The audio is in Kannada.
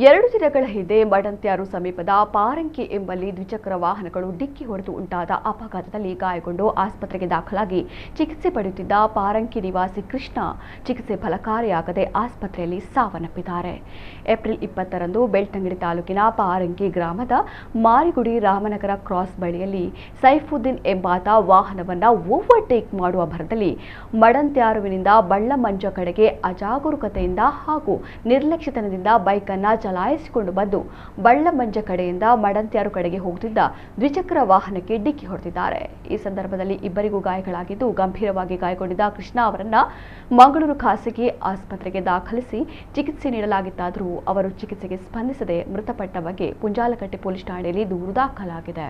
2 ದಿನಗಳ ಹಿಂದೆ ಮಡಂತ್ಯಾರು ಸಮೀಪದ ಪಾರಂಕಿ ಎಂಬಲ್ಲಿ ದ್ವಿಚಕ್ರ ವಾಹನಗಳು ಡಿಕ್ಕಿ ಹೊಡೆದು ಉಂಟಾದ ಅಪಘಾತದಲ್ಲಿ ಗಾಯಗೊಂಡು ಆಸ್ಪತ್ರೆಗೆ ದಾಖಲಾಗಿ ಚಿಕಿತ್ಸೆ ಪಡೆಯುತ್ತಿದ್ದ ಪಾರಂಕಿ ನಿವಾಸಿ ಕೃಷ್ಣ ಚಿಕಿತ್ಸೆ ಫಲಕಾರಿಯಾಗದೆ ಆಸ್ಪತ್ರೆಯಲ್ಲಿ ಸಾವನ್ನಪ್ಪಿದ್ದಾರೆ. ಏಪ್ರಿಲ್ 20ರಂದು ಬೆಳ್ತಂಗಡಿ ತಾಲೂಕಿನ ಪಾರಂಕಿ ಗ್ರಾಮದ ಮಾರಿಗುಡಿ ರಾಮನಗರ ಕ್ರಾಸ್ ಬಳಿಯಲ್ಲಿ ಸೈಫುದ್ದೀನ್ ಎಂಬಾತ ವಾಹನವನ್ನು ಓವರ್ಟೇಕ್ ಮಾಡುವ ಭರದಲ್ಲಿ ಮಡಂತ್ಯಾರುವಿನಿಂದ ಬಳ್ಳಮಂಜ ಕಡೆಗೆ ಅಜಾಗರೂಕತೆಯಿಂದ ಹಾಗೂ ನಿರ್ಲಕ್ಷ್ಯತನದಿಂದ ಬೈಕನ್ನು ಚಲಾಯಿಸಿಕೊಂಡು ಬಂದು ಬಳ್ಳಮಂಜ ಕಡೆಯಿಂದ ಮಡಂತ್ಯಾರು ಕಡೆಗೆ ಹೋಗುತ್ತಿದ್ದ ದ್ವಿಚಕ್ರ ವಾಹನಕ್ಕೆ ಡಿಕ್ಕಿ ಹೊಡೆದಿದ್ದಾರೆ. ಈ ಸಂದರ್ಭದಲ್ಲಿ ಇಬ್ಬರಿಗೂ ಗಾಯಗಳಾಗಿದ್ದು, ಗಂಭೀರವಾಗಿ ಗಾಯಗೊಂಡಿದ್ದ ಕೃಷ್ಣ ಅವರನ್ನ ಮಂಗಳೂರು ಖಾಸಗಿ ಆಸ್ಪತ್ರೆಗೆ ದಾಖಲಿಸಿ ಚಿಕಿತ್ಸೆ ನೀಡಲಾಗಿತ್ತಾದರೂ ಅವರು ಚಿಕಿತ್ಸೆಗೆ ಸ್ಪಂದಿಸದೆ ಮೃತಪಟ್ಟ ಬಗ್ಗೆ ಪುಂಜಾಲಕಟ್ಟೆ ಪೊಲೀಸ್ ಠಾಣೆಯಲ್ಲಿ ದೂರು ದಾಖಲಾಗಿದೆ.